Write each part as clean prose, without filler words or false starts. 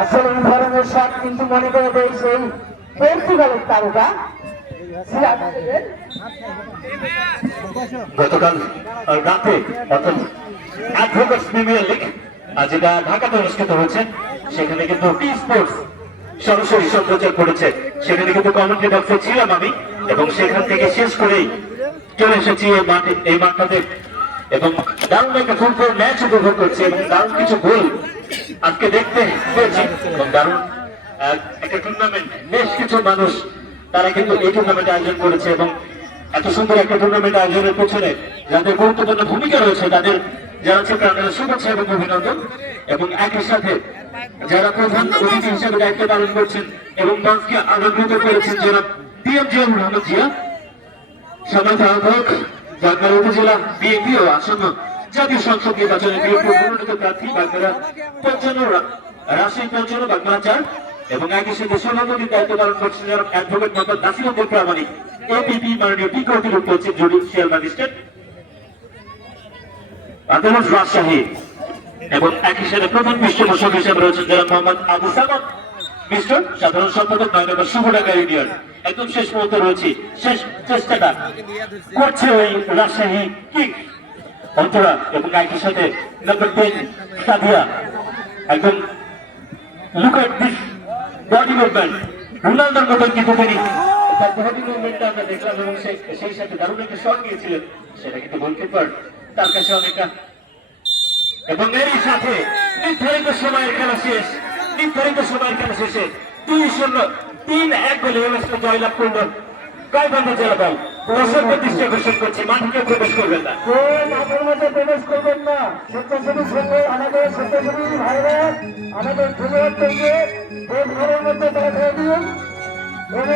আসলে এই ধরনের শট কিন্তু মনে করে দেয় সেই পর্তুগালের তারকা গতকাল রাতে অর্থাৎ অ্যাডভোকেটস প্রিমিয়ার লিগ যেটা ঢাকাতে অনুষ্ঠিত হয়েছে, সেখানে কিন্তু টি স্পোর্টস সরাসরি সম্প্রচার করেছে। সেখানে কিন্তু কমেন্ট্রি বক্সে ছিলাম আমি, এবং সেখান থেকে শেষ করেই চলে এসেছি এই মাঠটাতে, এবং দারুণ একটা ফুটবল ম্যাচ উপভোগ করছি এবং দারুণ কিছু গোল আজকে দেখতে পেয়েছি, এবং দারুণ একটা টুর্নামেন্ট। বেশ কিছু মানুষ তারা কিন্তু এই টুর্নামেন্ট আয়োজন করেছে, এবং এত সুন্দর একটা টুর্নামেন্ট আয়োজনের পেছনে যাদের গুরুত্বপূর্ণ ভূমিকা রয়েছে তাদের জানাচ্ছি প্রাণের শুভেচ্ছা এবং অভিনন্দন। এবং একই সাথে যারা প্রধান অতিথি হিসেবে দায়িত্ব পালন করছেন এবং মঞ্চকে আলোকিত করেছেন যারা পিএম জিয়াউর রহমান জিয়া, সমাজ আহ্বায়ক, বাগমারা উপজেলা বিএনপি ও আসন্ন জাতীয় সংসদ নির্বাচনে বিএনপি মনোনীত প্রার্থী বাগমারা 55, রাজশাহী 55, বাগমারা 4, এবং একই সাথে সভাপতির দায়িত্ব পালন করছেন যারা অ্যাডভোকেট মোহাম্মদ নাসিরউদ্দিন প্রামাণিক, এপিপি মাননীয় টিকা অতিরিক্ত হচ্ছে জুডিশিয়াল ম্যাজিস্ট্রেট আদালত রাজশাহী, এবং একই সাথে প্রধান পৃষ্ঠপোষক হিসেবে রয়েছেন যারা মোহাম্মদ আবু সামাদ মিস্টার, সাধারণ সম্পাদক 9 নম্বর শুভঢাকা ইউনিয়ন। একদম শেষ মুহূর্তে রয়েছে, শেষ চেষ্টাটা করছে ওই রাজশাহী কিং অন্তরা, এবং একই সাথে নম্বর 10 সাদিয়া। একদম look at this body movement, রোনালদোর মতন কিন্তু তিনি তার বডি মুভমেন্টটা আমরা দেখলাম, এবং সেই সাথে দারুণ একটা শট নিয়েছিলেন, সেটা কিন্তু গোলকিপার তার কাছে অনেকটা। এবং এরই সাথে নির্ধারিত সময়ের খেলা শেষ, নির্ধারিত সময়ের খেলা শেষে 2-0-3-1 গোলে এমএসকে জয়লাভ করল গাইবান্ধা জেলা দল। দর্শকদের দৃষ্টি আকর্ষণ করছে, মাঠে প্রবেশ করবেন না, মাঠের মধ্যে প্রবেশ করবেন না। স্বেচ্ছাসেবী সঙ্গে আমাদের স্বেচ্ছাসেবী ভাইরা আমাদের যুবক থেকে ঘরের মধ্যে তারা খেয়ে দিন, এবং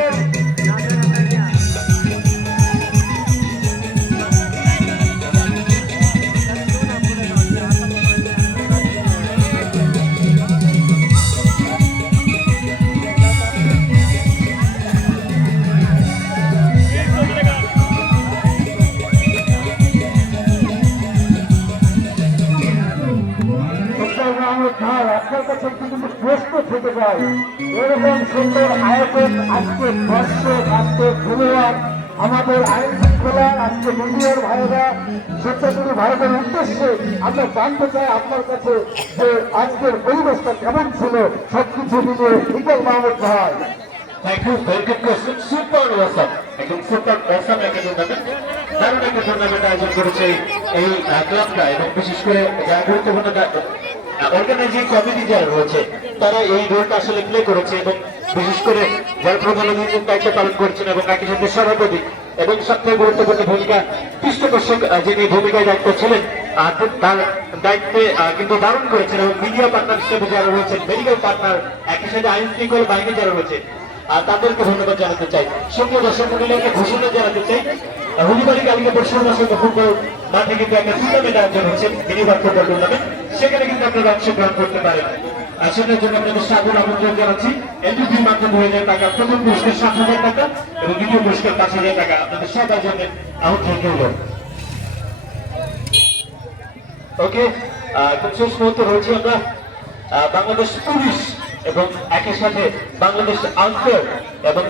আপনার কাছে কিন্তু প্রশ্ন থেকে যায়, এরকম সুন্দর আয়োজন আজকে দর্শক, আজকে খেলোয়াড়, আমাদের আইন শৃঙ্খলা, আজকে মিডিয়ার ভাইরা, স্বেচ্ছাসেবী ভাইদের উদ্দেশ্যে আমরা জানতে চাই আপনার কাছে যে আজকের পরিবেশটা কেমন ছিল সবকিছু মিলে। ইকবাল মাহমুদ ভাই, thank you, very good question, super awesome, একদম সুপার অসাম একটা টুর্নামেন্ট, দারুণ একটা টুর্নামেন্ট আয়োজন করেছে এই ক্লাবটা, এবং বিশেষ করে যারা গুরুত্বপূর্ণ অর্গানাইজিং কমিটি যারা রয়েছে তারা এই রোলটা আসলে প্লে করেছে, এবং বিশেষ করে যারা প্রধান অতিথির দায়িত্ব পালন করছেন, এবং একই সাথে সভাপতি এবং সবথেকে গুরুত্বপূর্ণ ভূমিকা পৃষ্ঠপোষক যিনি ভূমিকায় দায়িত্ব ছিলেন তার দায়িত্বে কিন্তু দারুণ করেছেন, এবং মিডিয়া পার্টনার হিসেবে যারা রয়েছেন, মেডিকেল পার্টনার, একই সাথে আইন শৃঙ্খলা বাহিনী যারা রয়েছে তাদেরকে ধন্যবাদ জানাতে চাই। সঙ্গে দর্শক মন্ডলীকে ঘোষণা জানাতে চাই, হলিবাড়ি কালিকা পরিষদ ফুটবল মাঠে কিন্তু একটা টুর্নামেন্ট আয়োজন হচ্ছে, মিনিবার ফুটবল টুর্নামেন্ট, সেখানে কিন্তু আপনারা অংশগ্রহণ করতে পারেন। সেটার জন্য আপনাদের সাদর আমন্ত্রণ জানাচ্ছি। এমপিপির মাধ্যমে 2000 টাকা, প্রথম পুরস্কার 7,000 টাকা এবং দ্বিতীয় পুরস্কার 5,000 টাকা আপনাদের সবার জন্য আমন্ত্রণ করল। ওকে, খুব শেষ মুহূর্তে রয়েছে আমরা বাংলাদেশ পুলিশ এবং একই সাথে বাংলাদেশ আনসার এবং